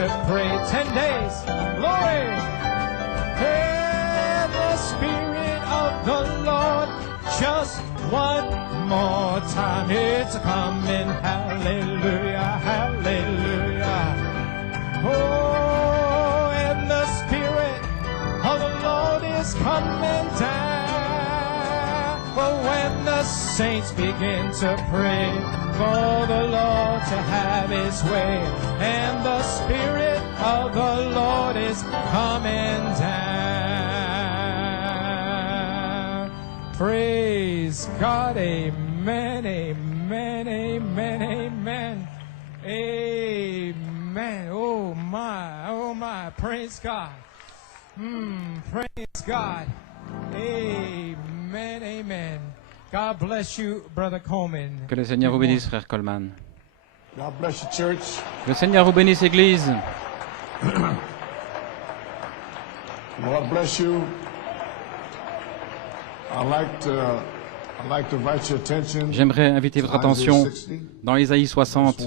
to pray. 10 days. Glory. And the Spirit of the Lord just one more time. It's coming. Hallelujah. Hallelujah. Oh, and the Spirit of the Lord is coming down. For when the saints begin to pray for the Lord to have His way, and the Spirit of the Lord is coming down. Praise God. Amen. Amen. Amen. Amen. Amen. Oh my. Oh my. Praise God. Praise God. Amen. Amen. God bless you, Brother Coleman. Que le Seigneur vous bénisse, frère Coleman. God bless you, church. Le Seigneur vous bénisse, Église. Lord bless you. I'd like to invite your attention. J'aimerais inviter votre attention dans Isaïe 60,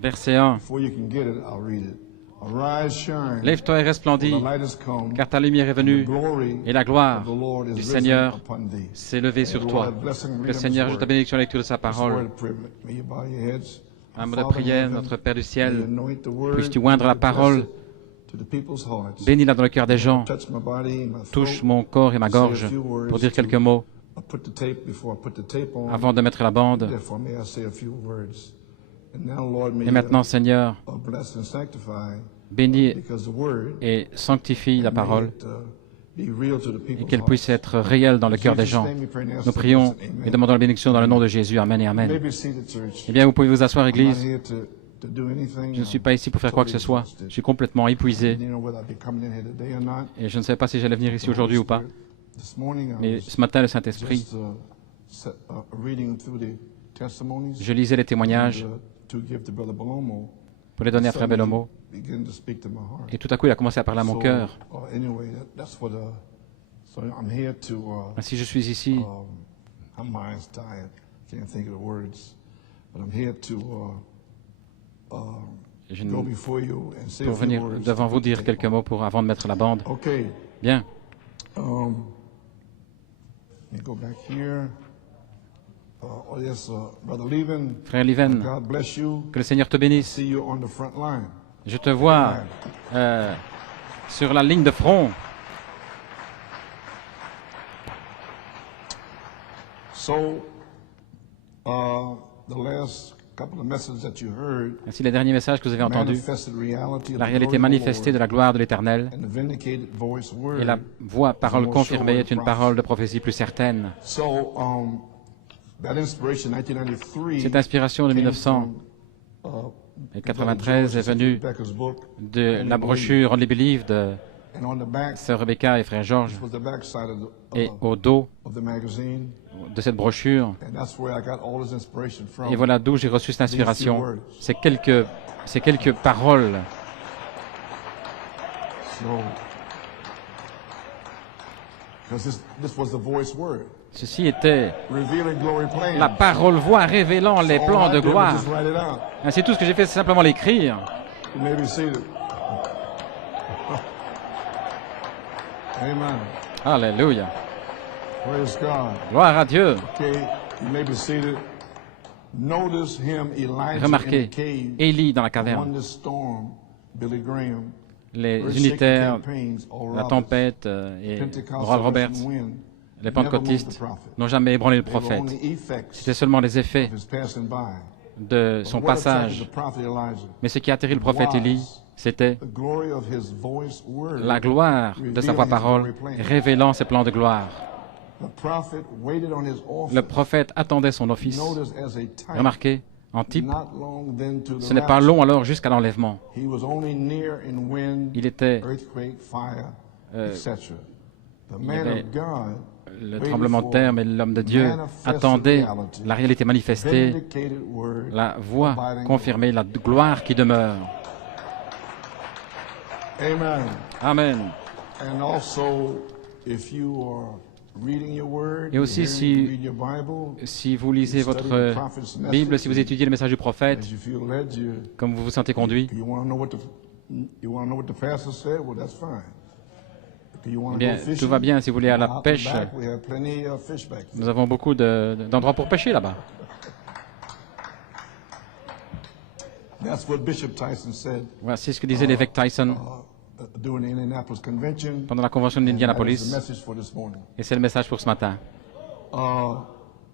verset 1. Before you can get it, I'll read it. Arise, shine, Lève-toi et resplendis, for the light has come, car ta lumière est venue, the glory et la gloire of the Lord is du risen Seigneur upon thee. s'est levée sur toi. Que le Seigneur ajoute la bénédiction à la lecture de sa This parole. word privilege. May you bow your heads. Un mot de Father in prière, heaven, notre Père du may you ciel, anoint the word, puisses-tu oindre la may you bless parole, it to the people's hearts. bénis-la dans le cœur des gens, Touch my body, my touche throat. mon corps et ma gorge pour dire quelques mots I'll put the tape before I put the tape on. avant de mettre la bande. Therefore, may I say a few words. And now, Lord, may Et maintenant, Seigneur, you bless and sanctify, bénis because the word et sanctifie la parole be real to the et people's qu'elle puisse hearts. être réelle dans le cœur des gens. Nous prions et demandons la bénédiction dans le nom de Jésus. Amen et You may Amen. be seated, church. Eh bien, vous pouvez vous asseoir, I'm not Église. here to do anything. Je ne suis pas ici pour faire quoi que ce soit. Je suis complètement épuisé You know whether I'll be coming in here today or not. et je ne sais pas si j'allais venir ici aujourd'hui ou pas. This morning, I Mais was ce matin, le Saint-Esprit, reading through the testimonies je lisais les témoignages to give to Brother Belomo. pour les donner à Frère Bellomo. Begin to speak to my heart. Et tout à coup, il a commencé à parler à mon cœur. Anyway, that's what. So I'm here to. Ainsi, je suis ici. My mind's tired. Can't think of the words, but I'm here to Je go ne- before you and say a pour few venir words. devant vous dire quelques mots avant de mettre la bande. Okay. Bien. Let me go back here. Yes, Brother Leven. Frère Liven, God bless you. que le Seigneur te bénisse. See you on the front line. Je te vois sur la ligne de front. So, the last couple of messages that you heard Ainsi, les derniers messages que vous avez entendus, manifested reality of la the réalité glory of the manifestée de Lord, la gloire de l'Éternel and the vindicated voice word. et la voix, parole confirmée est une parole de prophétie plus certaine. So, that inspiration, 1993, Cette inspiration de came from, 1993 est venue Becker's book, de la brochure Only Believe de and on the back, Sœur Rebecca et Frère Georges. was the back side Et au dos of the magazine, de cette brochure, and that's where I got all this inspiration from. et voilà d'où j'ai reçu cette inspiration, ces quelques paroles. So, because this was the voice word, Ceci était revealing glory plans. la parole voix révélant les All plans I de did was gloire. just write it out. Ainsi, tout ce que j'ai fait, c'est simplement l'écrire. You may be seated. Amen. Alléluia. Praise God. Gloire à Dieu. Okay, you may be seated. Notice him, Elijah in Remarquez, the cave, Élie dans la won caverne, the storm, Billy Graham, les Earth-shaking unitaires, campaigns, Oral la Roberts, tempête et Pentecostal Oral Roberts, Russian wind, les never moved the pentecôtistes prophet. n'ont jamais ébranlé le They were prophète. only effects C'était seulement les effets of his passing by. de son But what attracted passage. the prophet Elijah? Mais ce qui a atterri le prophète Élie, c'était The glory of his voice word, la gloire de sa voix parole, révélant ses plans de gloire. The prophet waited on his office. Le prophète attendait son office. Notice as a type, Remarquez, en type, not long then to the ce n'est pas rapture. long alors jusqu'à l'enlèvement. He was only near in wind, Il était earthquake, fire, etc. The il y man avait of God le tremblement de terre, mais l'homme de Dieu attendait la réalité manifestée, vindicated word, la voix confirmée, la gloire qui demeure. Amen. Amen. And also, if you are reading your word, Et aussi, you're hearing, si- you read your Bible, Si vous lisez study the votre prophet's Bible, message, si vous étudiez le message du prophète, as you feel led, comme vous vous sentez conduit, you want to know what You want to know what the pastor said? Well, that's fine. Do you want Eh to bien, go fishing? tout va bien si vous voulez à la Out the pêche. back, we have plenty of fish back there. Nous avons beaucoup d'endroits pour pêcher là-bas. That's what Bishop Tyson said Voici ce que disait l'évêque Tyson during the Indianapolis Convention. pendant la convention And that is the d'Indianapolis. message for this morning. Et c'est le message pour ce matin.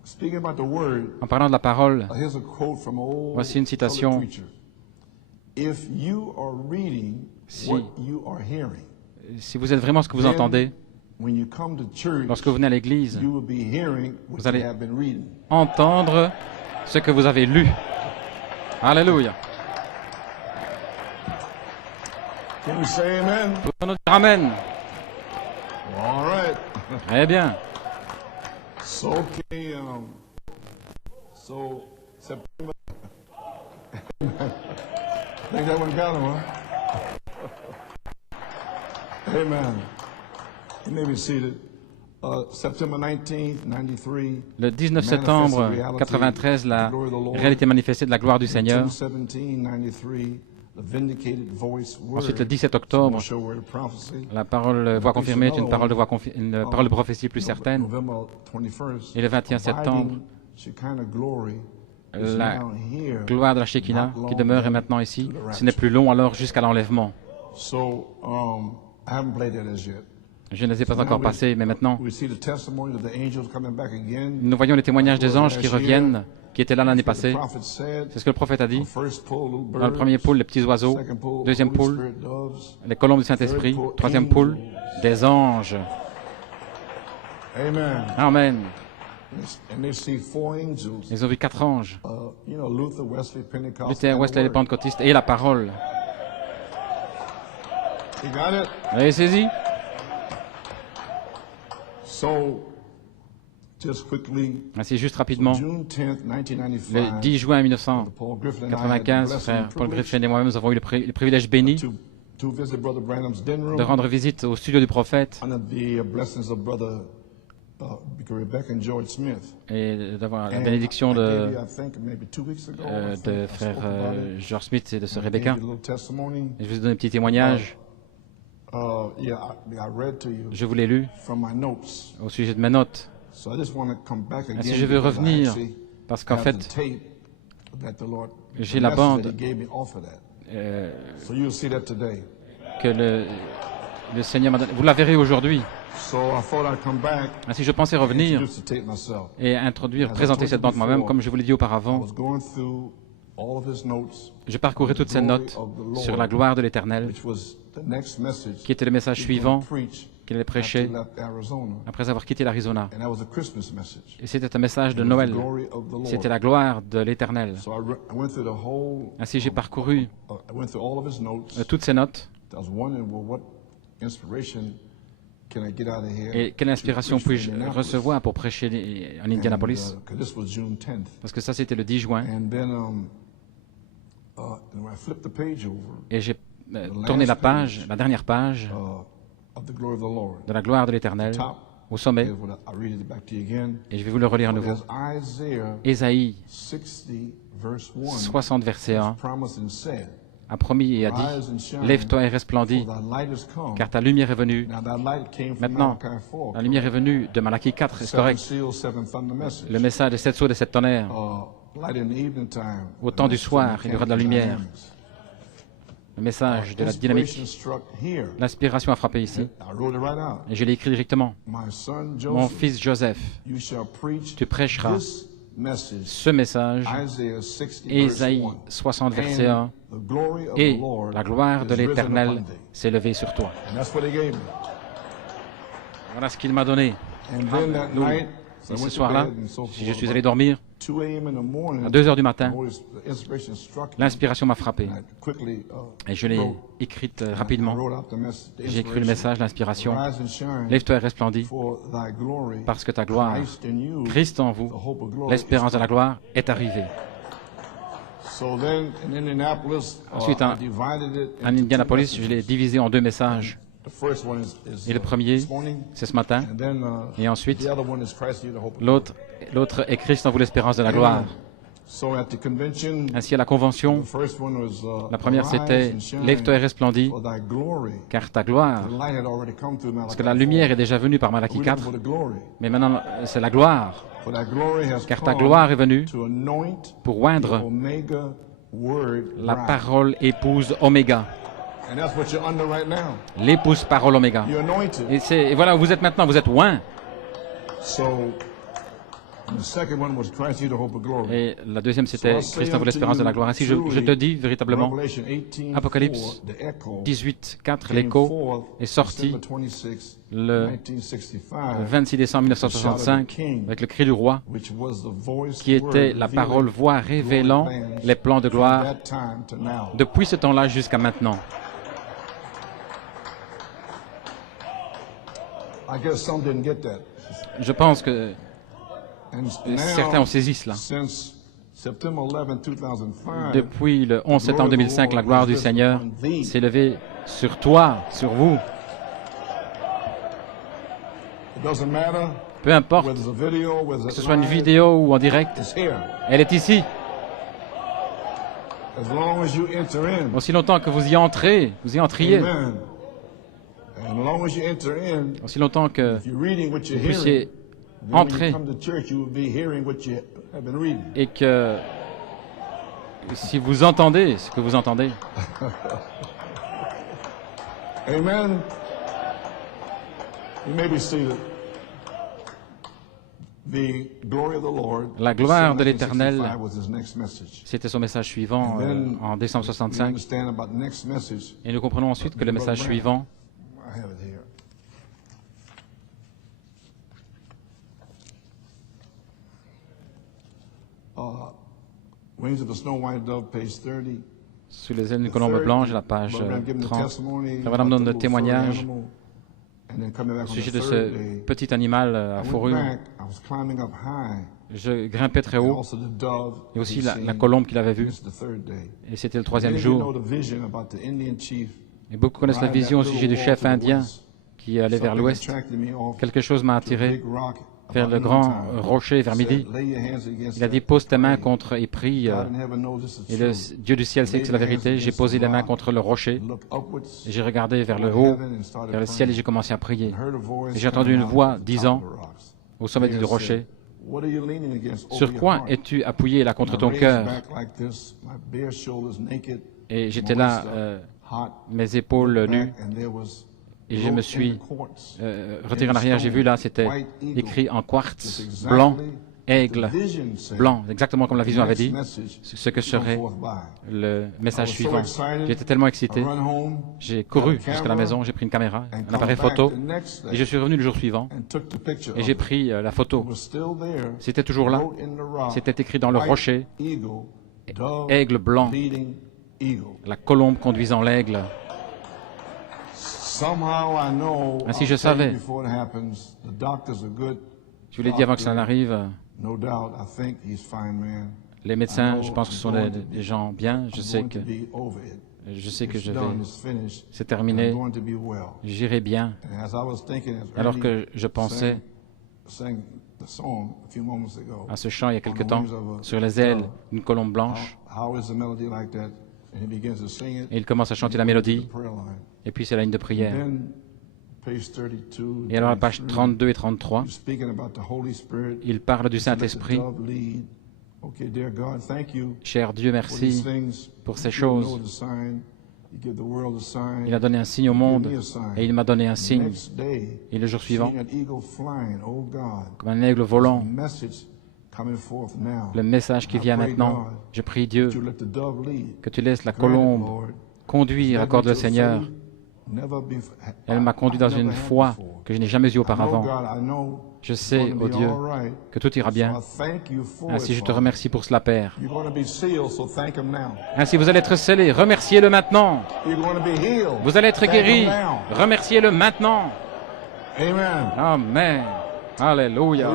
Speaking about the word, En parlant de la parole, here's a quote from an old voici une citation. colored preacher. If you are reading Si- what you are hearing, Si vous êtes vraiment ce que vous then entendez, when you come to church, lorsque vous venez à l'église, you will be hearing what Vous allez- you have been reading. entendre ce que vous avez lu. Alléluia. Can we say amen? Pouvons-nous dire Amen. All right. Très bien. So, okay, so September. I think that one got him, huh? Amen. You may be seated. September 19th, 93. Le 19 septembre 93, la réalité manifestée de la gloire du Seigneur. 17-93, the vindicated voice word. Ensuite, le 17 octobre, Sure word of prophecy. la parole voix confirmée est une parole de prophétie plus certaine. November 21st. Et le 21 septembre, Abiding Shekinah glory is la now here. gloire de la Shekinah qui demeure est maintenant ici. Ce n'est plus long alors jusqu'à l'enlèvement. So, I haven't played that as yet. Je ne les ai pas encore passés, mais maintenant, We see the testimony of the angels coming back again. nous voyons les témoignages des anges qui reviennent, qui étaient là l'année The passée. prophet said, C'est ce que le prophète a dit. first pool, little Dans le premier birds, pool, les petits oiseaux. second pool, Deuxième Holy pool, Spirit doves. les colombes du Saint-Esprit. Troisième pool, des anges. Amen. Amen. And they see 4 angels. Ils ont vu 4 anges. You know, Luther, Wesley, Pentecost. Luther, and the Wesley, les Word. pentecôtistes et la parole. You got it? Vous avez saisi? So, just quickly, Ainsi, juste rapidement, June 10th, le 1995, 10 juin Paul Griffin and I had the 1995, blessing frère and Paul privilege Griffin et moi-même, nous avons eu le privilège béni to visit Brother Branham's den room de rendre visite au studio du prophète under the blessings of Brother Rebecca and George Smith. et d'avoir la And bénédiction I gave de, you, I think, maybe 2 weeks ago, I think, de I frère spoke about it. George Smith et de sœur I gave Rebecca. you a little testimony. Et je vous donne un petit témoignage. Yeah, I read to you Je vous l'ai lu from my notes. au sujet de mes notes. So I just want to come back again. Ainsi, je veux because I revenir actually parce qu'en have fait, the tape that the Lord, j'ai the la message bande. that He gave me off of that. euh, So you'll see that today. que le Seigneur m'a donné. Vous la verrez aujourd'hui. So I thought I'd come back Ainsi, je pensais and revenir introduce the tape myself. et introduire, As I présenter told cette you bande moi-même, before, comme je vous l'ai dit I auparavant. was going through all of his notes, Je parcourais toutes ces notes sur la gloire de l'Éternel, which was the next message qui était le message he was suivant going to preach qu'il allait after he prêcher left Arizona. après avoir quitté l'Arizona. And that was a Christmas message. Et c'était un message de It was the Noël. glory of the Lord. C'était la gloire de l'Éternel. So I went through the whole, Ainsi, j'ai parcouru I went through all of his notes. toutes ces notes. I was wondering, well, what inspiration can I get out of here? Et quelle to inspiration preach from puis-je Indianapolis? recevoir pour prêcher en Indianapolis? 'Cause this was June 10th. Parce que ça, c'était le 10 juin. And then and when I flipped the page over, Et j'ai tourné la page, la dernière page of the glory of the Lord, de la gloire de l'Éternel top, au sommet. is what I read it back to you again. Et je vais vous le relire à nouveau. As Isaiah Ésaïe 60, verse 1, 60, verset 1, promised and said, a promis et a Rise and dit, shine, lève-toi et for resplendis, thy light is come. car ta lumière est venue. Now that light came from Maintenant, Malachi 4. la lumière est venue de Malachie 4, c'est Seven correct. seals, seven thunder message. Le message des 7 sceaux et des 7 tonnerres. Light in the evening time. Au temps du soir, il y aura de la lumière. Dynamics. Le message de la dynamique. Inspiration struck here. L'inspiration a frappé ici. I wrote it right out. Et je l'ai écrit directement. My son Mon Joseph, fils Joseph, you shall preach tu prêcheras this message. ce message, Isaiah 60, Ésaïe verse 1. 60, verset 1, And the glory of et the Lord la gloire de is risen l'Éternel upon thee. s'est levée sur toi. And that's what he gave me. Voilà ce qu'il m'a donné. And then that night, so Et I ce went to soir-là, bed and so si je forth. suis But allé dormir, 2 a.m. in the morning, à 2 heures du matin, the inspiration struck me. l'inspiration m'a frappé. I quickly, Et je l'ai wrote- écrite I rapidement. wrote out the mess- the J'ai écrit le inspiration. message, l'inspiration. Rise and shine, Lève-toi et resplendis, for thy glory, parce que ta gloire, Christ in you, Christ en the vous, hope of glory. l'espérance de la gloire, est arrivée. So then, in Indianapolis, Ensuite, I divided it En into two Indianapolis, je messages. l'ai divisé en 2 messages. The first one is Et le premier, this morning, c'est ce matin. and then Et ensuite, the other one is Christ in you, the hope of L'autre est Christ en vous, l'espérance de la gloire. So at the convention, Ainsi, à la convention, the first one was, la première c'était Arise and shine, « Lève-toi et resplendis, for thy glory. car ta gloire ». The light had already come through Parce que Malachi la lumière 4. est déjà venue par Malachie We're 4, looking for the glory. mais maintenant c'est la gloire. For thy glory has Car ta come gloire est venue to anoint pour the oindre Omega word la bride. parole épouse Oméga, And that's what you're under right now. l'épouse parole Oméga. You're anointed. Et voilà où vous êtes maintenant, vous êtes oint. So the second one was Christ you the hope of glory. Et la deuxième c'était Christ en vous l'espérance de la gloire. Ainsi je te dis véritablement, Revelation 18:4, Apocalypse the echo 18, 4, came l'écho forth est sorti December 26, le 1965, 26 décembre 1965 avec le cri du roi, which was the voice qui était word la revealing parole voix révélant glory plans les plans de from gloire that time to now. depuis ce temps-là jusqu'à maintenant. I guess some didn't get that. Je pense que And certains now, ont saisi cela. since September 11, 2005, Depuis le 11 septembre 2005, la gloire du Seigneur s'est levée sur toi, sur vous. it doesn't matter Peu importe whether it's a video, whether que ce it's soit une live, vidéo ou en direct, it's here. elle est ici. As long as you enter in. Aussi longtemps que vous y entrez, vous y entriez. Amen. And as long as you enter in, Aussi longtemps que if you're reading what you're vous puissiez hearing, then when entrer you come to church, you will be hearing what you have been reading. et que si vous entendez ce que vous entendez, Amen. You may be seated. The glory of the Lord. La gloire de 1965 l'Éternel. was his next message. c'était son message suivant And then en décembre we 65. understand about the next message. Et nous comprenons ensuite que le message suivant, I have it here. Wings of the Snow White Dove, page 30. sous les ailes d'une colombe blanche, la page 30, le Branham donne le témoignage au sujet de ce petit animal à fourrure. Je grimpais très haut, et aussi la colombe qu'il avait vue, et c'était le troisième jour. Et beaucoup connaissent la vision au sujet du chef indien qui allait vers l'ouest. Quelque chose m'a attiré vers le grand rocher vers midi. Il a dit, pose tes mains contre et prie. Et le Dieu du ciel sait que c'est la vérité. J'ai posé les mains contre le rocher. Et j'ai regardé vers le haut, vers le ciel, et j'ai commencé à prier. Et j'ai entendu une voix disant, au sommet du rocher, sur quoi es-tu appuyé là contre ton cœur? Et j'étais là, mes épaules nues, et je me suis retiré en arrière. J'ai vu là, c'était écrit en quartz, blanc, aigle, blanc, exactement comme la vision avait dit, ce que serait le message suivant. J'étais tellement excité, j'ai couru jusqu'à la maison, j'ai pris une caméra, un appareil photo, et je suis revenu le jour suivant, et j'ai pris la photo. C'était toujours là, c'était écrit dans le rocher, aigle blanc, la colombe conduisant l'aigle. Ainsi je savais. Je vous l'ai dit avant que ça n'arrive. Les médecins, je pense que ce sont des gens bien. Je sais que c'est terminé. J'irai bien. Alors que je pensais à ce chant il y a quelque temps, sur les ailes d'une colombe blanche, et il commence à chanter la mélodie, et puis c'est la ligne de prière. Et alors à la page 32 et 33, il parle du Saint-Esprit. Cher Dieu, merci pour ces choses. Il a donné un signe au monde, et il m'a donné un signe. Et le jour suivant, comme un aigle volant, le message qui vient maintenant, je prie Dieu que tu laisses la colombe conduire, accorde le Seigneur. Elle m'a conduit dans une foi que je n'ai jamais eue auparavant. Je sais, ô Dieu, que tout ira bien. Ainsi, je te remercie pour cela, Père. Ainsi, vous allez être scellés. Remerciez-le maintenant. Vous allez être guéris. Remerciez-le maintenant. Amen. Alléluia.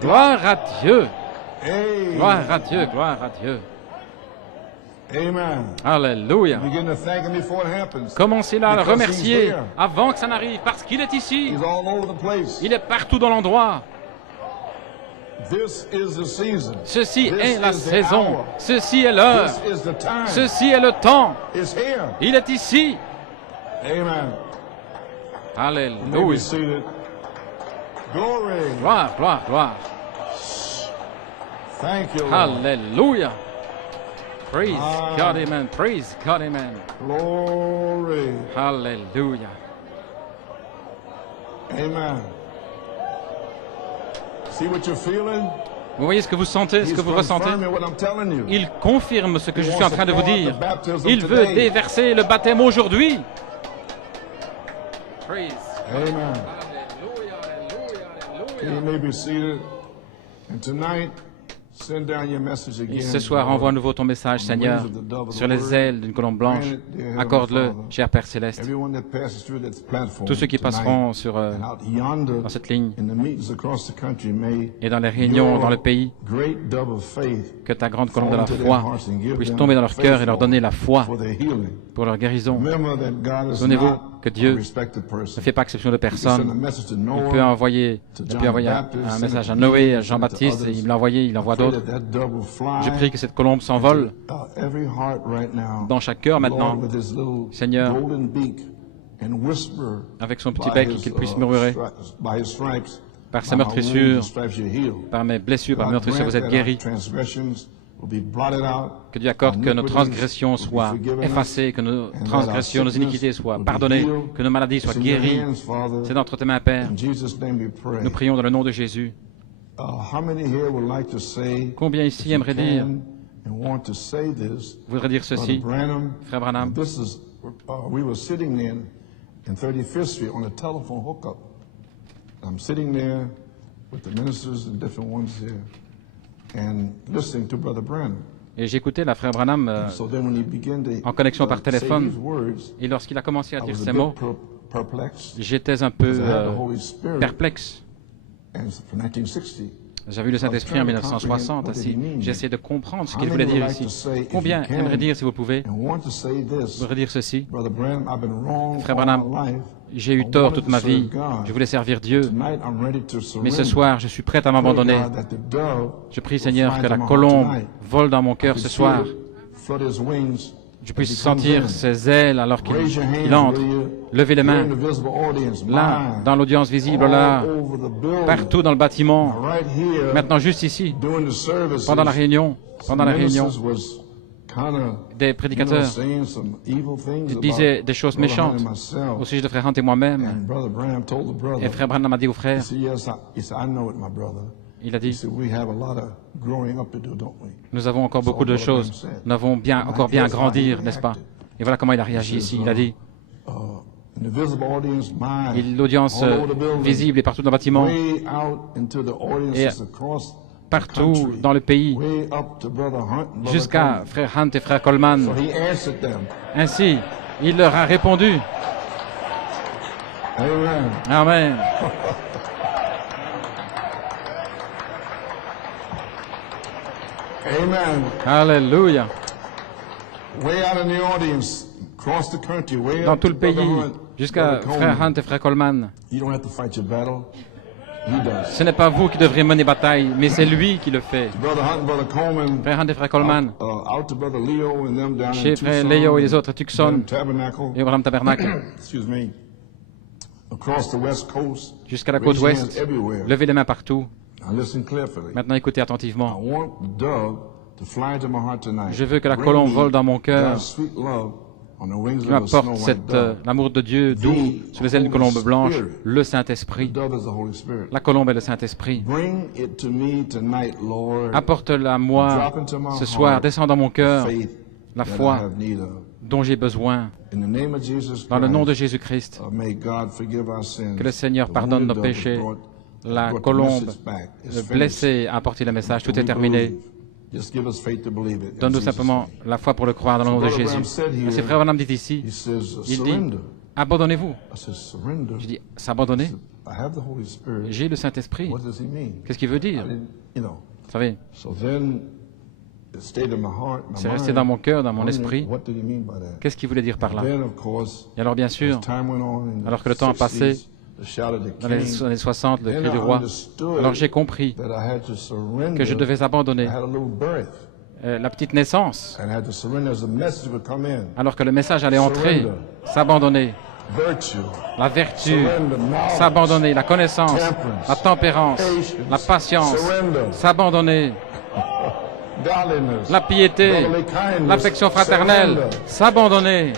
Gloire à Dieu. Gloire à Dieu, gloire à Dieu. Alléluia. Commencez-là à le remercier avant que ça n'arrive, parce qu'il est ici. Il est partout dans l'endroit. Ceci est la saison. Ceci est l'heure. Ceci est le temps. Il est ici. Alléluia. Gloire, gloire, gloire. Alléluia. Praise God, amen. Praise God, amen. Glory. Alléluia. Amen. See what you're feeling? Vous voyez ce que vous sentez, ce que vous ressentez? Il confirme ce que je suis en train de vous dire. Il veut déverser le baptême aujourd'hui. Praise. Amen. Alléluia, alléluia, You may be seated. And tonight, send down your message again. Et ce soir, envoie à nouveau ton message, Seigneur, sur les ailes d'une colombe blanche. Accorde-le, cher Père Céleste. Everyone that passes through this platform Tous ceux qui passeront sur, and out yonder dans cette ligne in the meetings across the country may et dans les réunions dans le pays, great dove of faith que ta grande colombe de la foi puisse tomber dans leur cœur et leur donner la foi for their healing. pour leur guérison. Remember that God is Souvenez-vous not que a Dieu respected person. ne fait pas exception de He sent a personne. message to Il Noah, peut envoyer un message à Noé, à Jean-Baptiste, et il me l'a envoyé, il envoie pray d'autres. that that dove will fly Je prie que cette colombe s'envole every heart right now. dans chaque cœur maintenant, Lord, with his little Seigneur, golden beak, and whisper avec son petit by bec, his, qu'il puisse murmurer. by his stripes, Par ses by my wounds meurtrissures, and stripes you're healed. par mes blessures, par mes God meurtrissures, grant vous êtes that our guéris. transgressions will be blotted out, Que Dieu accorde que nos iniquities transgressions will be soient forgiven us, effacées, que nos and that our transgressions, nos sickness iniquités soient will be pardonnées, healed. que nos maladies soient It's in your guéries. hands, Father. C'est entre tes mains, Père. In Jesus' name we pray. Nous prions dans le nom de Jésus. How many here would like to say, Combien if ici you aimeraient dire, can, and want to say this, voudrait dire Brother ceci, Branham, Frère Branham? this is, we were sitting in 35th Street on a telephone hookup. I'm sitting there with the ministers and different ones there and listening to Brother Branham. Et j'écoutais la Frère Branham So then when he began to en connexion par say téléphone, these words, et lorsqu'il a commencé à I dire was a ces bit mots, perplexed j'étais un peu because I had the Holy Spirit perplexe. and from 1960. J'avais eu le Saint-Esprit en 1960, ainsi j'essayais de comprendre ce qu'il voulait dire ici. Combien aimerait dire, si vous le pouvez, And want to say this, voudrait dire ceci, Brother Branham, I've been wrong Frère all Branham, my life. j'ai eu I tort wanted toute to ma serve vie, God. je voulais servir Dieu, Tonight I'm ready to mais ce surrender. soir je suis prêt à Pray, m'abandonner. God, that the dove Je prie will Seigneur fly que la into my heart colombe tonight. vole dans mon cœur I ce can soir, feel it, flutter his wings je puisse as he comes sentir in. ses ailes alors Raise your qu'il hands, entre. will you? Levez les Here mains, in the visible audience, là, mine, dans l'audience visible, all là, over the building. partout dans le bâtiment, Now, right here, maintenant juste ici, during the services, pendant la réunion, some ministers was kinda, des prédicateurs saying some evil things disaient about des choses Brother Hunt méchantes and myself. au sujet de Frère Hunt et moi-même. And Brother Branham told the brother, Et Frère Branham a dit au he frère, said, yes, he said, I know it, my brother. il a He dit, said, we have a lot of growing up to do, don't we? nous avons encore beaucoup de choses, nous avons encore bien à grandir, n'est-ce pas? Et voilà comment il a réagi ici. Il a dit, In the visible audience, mine, l'audience all over the building, visible et partout dans le bâtiment, way out into the audiences across the partout country, dans le pays, way up to Brother Hunt and Brother jusqu'à Coleman. Frère Hunt et Frère Coleman. So he answered them. Ainsi, il leur a répondu. Amen. Amen. Amen. Alléluia. Way out in the audience, across the country, way Dans up tout to le pays, Brother Hunt, jusqu'à Brother Frère Coleman. Hunt et Frère Coleman. You don't have to fight your battle. He does. Ce n'est pas vous qui devrez mener bataille, mais c'est lui qui le fait. Brother Hunt and Brother Coleman, Frère Hunt et Frère Coleman, out to Brother Leo and them down chez in Frère Tucson, Léo et les autres à Tucson, Branham Tabernacle, et au Branham Tabernacle, excuse me, across the west coast, jusqu'à la raise côte your ouest. hands everywhere. Levez les mains partout. Now listen carefully. Maintenant, écoutez I attentivement. want the dove to fly into my heart tonight. Je veux que la Bring colombe me vole dans mon cœur, God's sweet love on the wings qui of a m'apporte snow-white dove. l'amour de Dieu doux sur les ailes d'une colombe blanche, le The Saint-Esprit. dove is the Holy Spirit. La colombe est le Saint-Esprit. Bring it to me tonight, Lord. Apporte-la à moi Drop into my ce soir, heart descends dans mon cœur faith la that I foi have need of. dont j'ai besoin. In the name of Jesus Dans le nom de Christ, Jésus-Christ, may God forgive our sins. que le Seigneur The pardonne wounded nos dove péchés. La brought the colombe message back. It's finished. blessée a apporté le message, tout est We terminé. believe. Just give us faith to believe it. In Donne-nous Jesus' simplement name. la foi pour le croire dans le nom de Brother Branham Jésus. said here, Et c'est Frère Branham dit ici, He says, il dit, surrender. abandonnez-vous. I said, surrender. Je dis, s'abandonner. I have the Holy Spirit. J'ai le Saint-Esprit. What does he mean? Qu'est-ce qu'il veut I dire? didn't, you know. Vous savez, So then it stayed in my heart, my c'est resté mind. dans mon cœur, dans mon Wondering, esprit. What did he mean by that? Qu'est-ce qu'il voulait dire par là? Then, of course, Et alors, bien sûr, as time went on, in the alors que le temps a passé, 60s, dans les années 60, le cri du roi. Alors j'ai compris que je devais abandonner la petite naissance, alors que le message allait entrer, s'abandonner. La vertu, s'abandonner, la connaissance, la tempérance, la patience, s'abandonner, la piété, l'affection fraternelle, s'abandonner.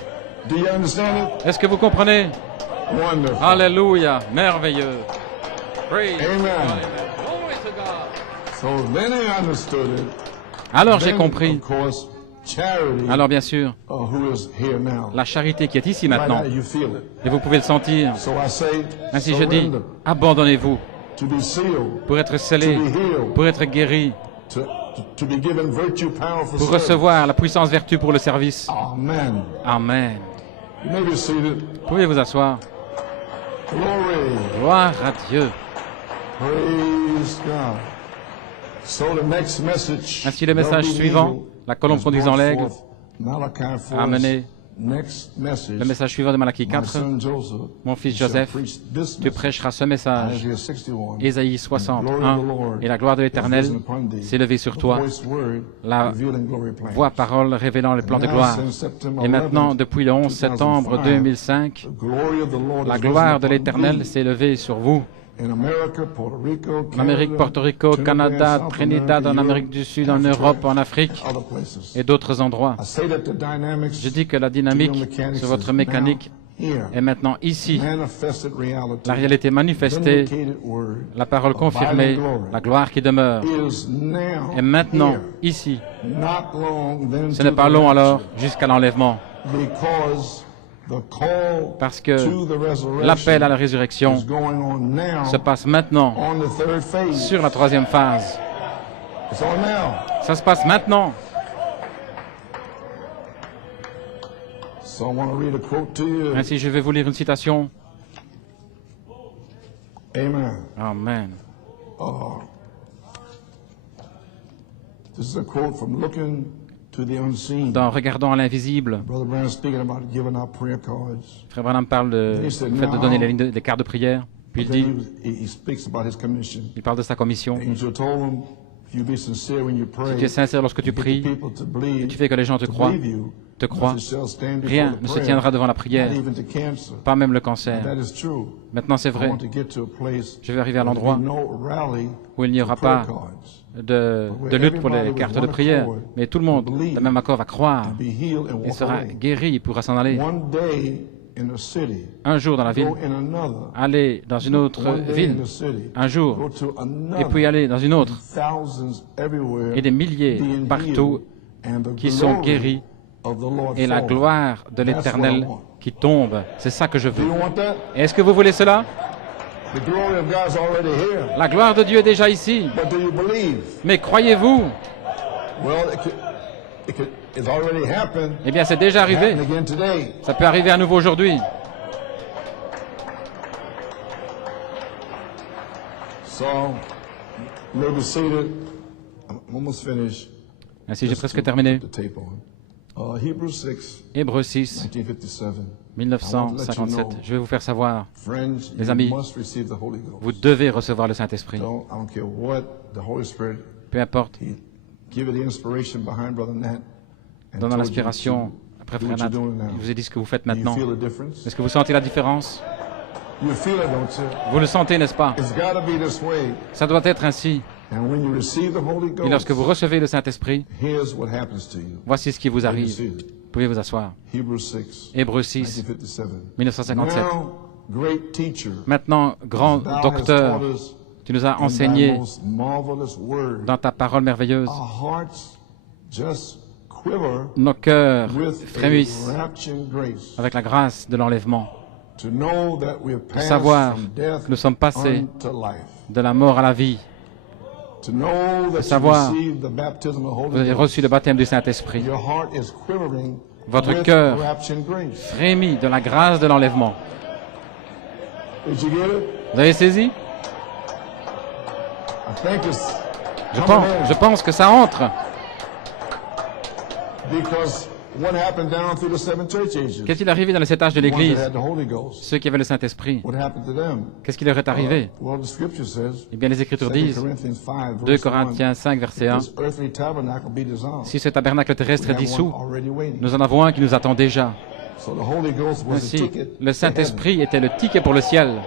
Est-ce que vous comprenez? Alléluia, merveilleux. Praise. Alors j'ai compris. Alors bien sûr, la charité qui est ici maintenant, et vous pouvez le sentir. Ainsi je dis, abandonnez-vous pour être scellé, pour être guéri, pour recevoir la puissance vertu pour le service. Amen. Vous pouvez vous asseoir. Gloire à Dieu. Ainsi le message suivant, la colombe conduisant l'aigle, a amené le message suivant de Malachie 4. Mon fils Joseph, tu prêcheras ce message. Ésaïe 61. Et la gloire de l'Éternel s'est levée sur toi. La voix parole révélant les plans de gloire. Et maintenant, depuis le 11 septembre 2005, la gloire de l'Éternel s'est levée sur vous. En Amérique, Porto Rico, Canada, Trinidad, en Amérique du Sud, en Europe, en Afrique et d'autres endroits. Je dis que la dynamique sur votre mécanique est maintenant ici. La réalité manifestée, la parole confirmée, la gloire qui demeure est maintenant ici. Ce n'est pas long alors jusqu'à l'enlèvement. Parce que l'appel à la résurrection se passe maintenant sur la troisième phase. Ça se passe maintenant. Ainsi, je vais vous lire une citation. Amen. This is a quote from Looking to the Unseen. Dans Regardant à l'invisible, Frère Branham parle du fait de donner les cartes de prière. Puis il dit, il parle de sa commission. Si tu es sincère lorsque tu pries, et tu fais que les gens te croient, rien ne se tiendra devant la prière, pas même le cancer. Maintenant, c'est vrai. Je vais arriver à l'endroit où il n'y aura pas de lutte pour les cartes de prière, mais tout le monde, de même accord, va croire. Il sera guéri, il pourra s'en aller. Un jour dans la ville, aller dans une autre ville, un jour, et puis aller dans une autre, et des milliers partout qui sont guéris, et la gloire de l'Éternel qui tombe. C'est ça que je veux. Est-ce que vous voulez cela? La gloire de Dieu est déjà ici. Mais croyez-vous? Eh bien, c'est déjà arrivé. Ça peut arriver à nouveau aujourd'hui. Ainsi, j'ai presque terminé. Hébreux 6, 1957. Je vais vous faire savoir, les amis, vous devez recevoir le Saint-Esprit. Peu importe. Donnant l'inspiration après Frère Nat, il vous a dit ce que vous faites maintenant. Est-ce que vous sentez la différence? Vous le sentez, n'est-ce pas? Ça doit être ainsi. Et lorsque vous recevez le Saint-Esprit, voici ce qui vous arrive. Vous pouvez vous asseoir. Hébreux 6, 1957. Maintenant, grand docteur, tu nous as enseigné dans ta parole merveilleuse. Nos cœurs frémissent avec la grâce de l'enlèvement. De savoir que nous sommes passés de la mort à la vie. De savoir que vous avez reçu le baptême du Saint-Esprit. Votre cœur frémit de la grâce de l'enlèvement. Vous avez saisi? Je pense que ça entre. What happened down through the 7 church ages? Qu'est-il arrivé dans les 7 âges de The ones that l'Église? had the Holy Ghost. Ceux qui avaient le Saint-Esprit. What happened to them? Qu'est-ce qui leur est arrivé? Well, the scripture says, Eh bien, les Écritures 2 disent, Corinthians 5, 2 verse 1, Corinthiens 5, verset 1, this earthly tabernacle be dissolved. si ce tabernacle terrestre We est have one dissous, already waiting. nous en avons un qui nous attend déjà. So the Holy Ghost was the Ainsi, ticket le to Saint-Esprit était le ticket pour le ciel. heaven.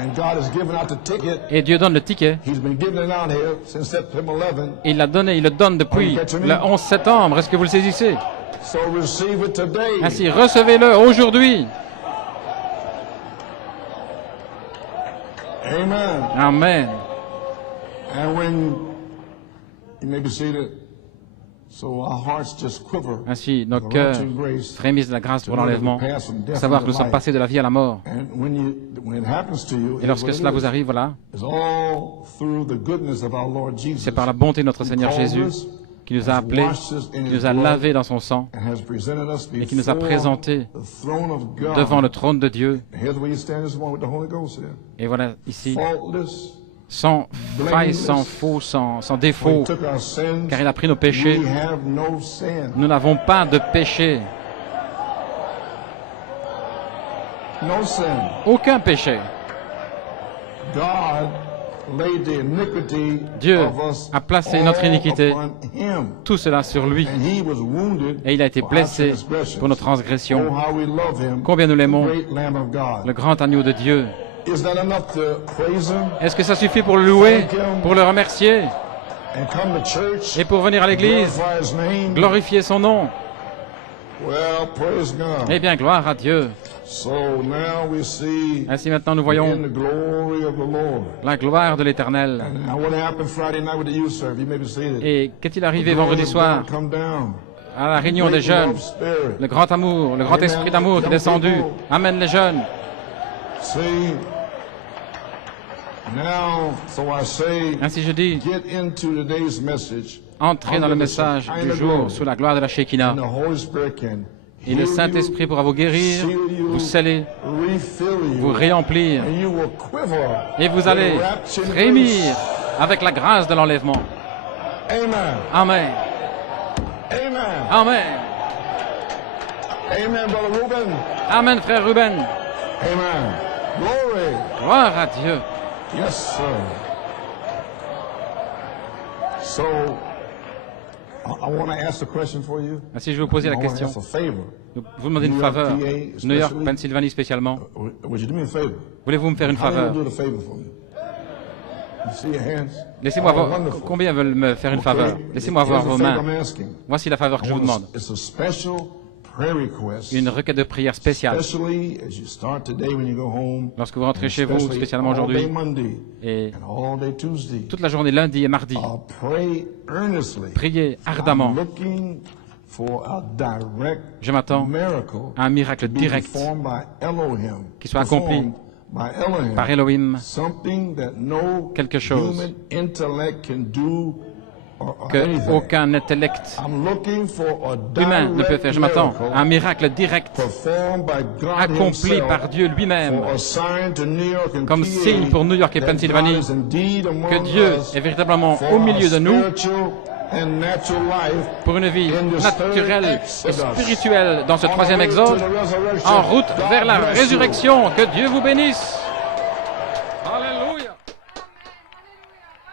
And God has given out the ticket. Et Dieu donne le ticket. He's been giving it out here since September 11. Il l'a donné, il le donne depuis le 11 septembre. Est-ce que vous le saisissez? So receive it today. Ainsi, recevez-le aujourd'hui. Amen. Amen. And when you may be seated, so our hearts just quiver. Ainsi, nos cœurs frémissent de la grâce pour l'enlèvement, à savoir que nous sommes passés de la vie à la mort. And when it happens to you, Et lorsque cela vous arrive, voilà, it's all through the goodness of our Lord Jesus. c'est par la bonté de notre Seigneur Jésus qui nous a appelés, qui nous a lavés dans son sang And has presented us et qui nous a before présentés the throne of God. devant le trône de Dieu. Here's where you stand this morning with the Holy Ghost here. Et voilà, ici, Faultless. sans faille, sans faux, sans He défaut, took our sins. car il a pris nos péchés. We have no sin. Nous n'avons pas de péché, No sin. aucun péché. God laid the iniquity Dieu of us a placé all notre iniquité, upon him. tout cela sur lui, And he was wounded et il a été for our blessé transgressions. pour nos Oh, transgressions. how we love him, Combien nous the l'aimons, great Lamb of God. le grand agneau de Dieu. Is that enough to praise him Est-ce que ça suffit pour le louer, pour le remercier and come to church, et pour venir à l'église, glorify his name? glorifier son nom? Well, praise God. Eh bien, gloire à Dieu. So now we see Ainsi maintenant nous in voyons the glory of the Lord. la gloire de l'Éternel. And what happened Friday night with the youth service? You may be seated. Et qu'est-il arrivé The glory vendredi of soir God come down. à la réunion des Great jeunes? love spirit. Le grand amour, le grand esprit d'amour qui est descendu amène les jeunes. See, now, so I say, Ainsi je dis, get into today's message. entrez dans le message du jour sous la gloire de la Shekinah. And the Holy Spirit can Et le heal Saint-Esprit you, pourra vous guérir, seal you, vous sceller, refill vous you, réemplir. and you will quiver Et vous with allez rapture and frémir grace. avec la grâce de l'enlèvement. Amen. Amen. Amen. Amen. Amen, Brother Reuben. Amen, frère Ruben. Amen. Glory. Gloire à Dieu. Yes, sir. So, I want to ask a question for you. Ainsi, je vais vous poser I la want to question. ask a favor. Vous demandez une New York, faveur. PA, New York, especially. Pennsylvanie spécialement. Would you do me a favor? Voulez-vous me faire une How many faveur? will do the favor for me? You see your hands? Laissez-moi Oh, voir. wonderful. Combien veulent me faire une faveur? Okay. Laissez-moi voir Here's vos the favor mains. I'm asking. Voici la faveur que je vous demande. It's a special prayer request. Une requête de prière spéciale. Especially as you start today when you go home. Lorsque vous rentrez chez vous, Especially spécialement all day aujourd'hui, Monday et and all day Tuesday. toute la journée lundi et mardi, Pray earnestly. priez ardemment. I'm looking for a direct Je m'attends miracle à un miracle to be direct performed by Elohim. qui soit accompli Performed by Elohim. par Elohim, Something that no quelque chose human intellect can do or que anything. aucun intellect I'm looking for a humain ne peut direct faire. Je m'attends miracle à un miracle direct performed by God accompli himself par Dieu lui-même, for a sign to New York and comme PA signe pour New York et that Pennsylvanie, God is indeed among que Dieu us est véritablement for au milieu de our nous spiritual and natural life pour une vie in the naturelle third et Exodus. spirituelle dans ce On the troisième way to exode, the resurrection. en route God vers la bless you. résurrection. Que Dieu vous bénisse.